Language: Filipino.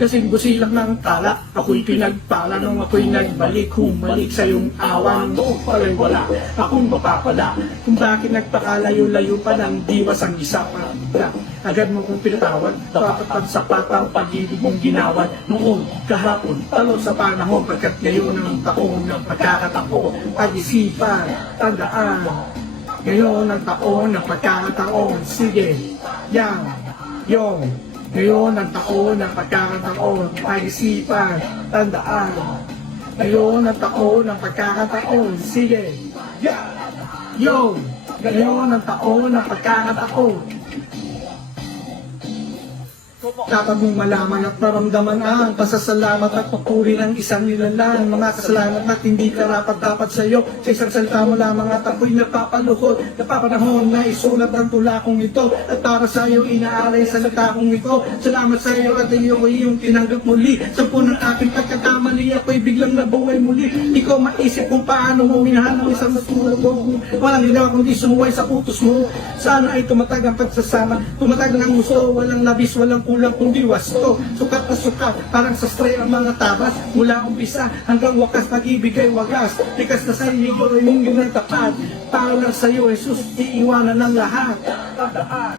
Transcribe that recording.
Kasing busilang ng tala, ako'y pinagpala nung ako'y nagbalik, humalik sa iyong awan, noong pala'y wala, akong mapapala. Kung bakit nagpakalayo-layo pa ng diwas ang isa pa, agad mo kong pinatawad, dapat ang sapat ang pag-ibig mong ginawan, noong kahapon, talo sa panahon, pagkat ngayon ang taon ng pagkakataon, pag-isipan, tandaan, ngayon ang taon ng pagkakataon, sige, yang, yong, ngayon ang taon ng pagkakataon, pag-isipan, tandaan, ngayon ang taon ng pagkakataon, sige, yang, yong, ngayon ang taon ng pagkakataon. Dapat mong malaman at maramdaman ang pasasalamat at papuri ng isang nilalang. Mga kasalanan at hindi karapat-dapat sa iyo. Sa isang salita mo lamang at ako'y napapaluhod. Napapanahon na isulat ang tula kong ito. At para sa iyo inaalay sa salita kong ito. Salamat sa iyo at iyo ay iyong tinanggap muli. Sampu ng aking pagkakamali ako'y biglang nabuhay muli. Di ko maisip kung paano mo minahal ng isang natulog ko. Walang ginawa kundi sumuway sa utos mo. Sana ay tumatag ang pagsasama. Tumatag ng gusto. Walang labis, walang kulang kundi wasto, sukat na sukat, parang sa stray ang mga tabas, mula umpisa hanggang wakas, pag-ibig ay wagas, tikas na sa iyo, yung ng tapat, para lang sa iyo, Jesus, iiwanan ng lahat.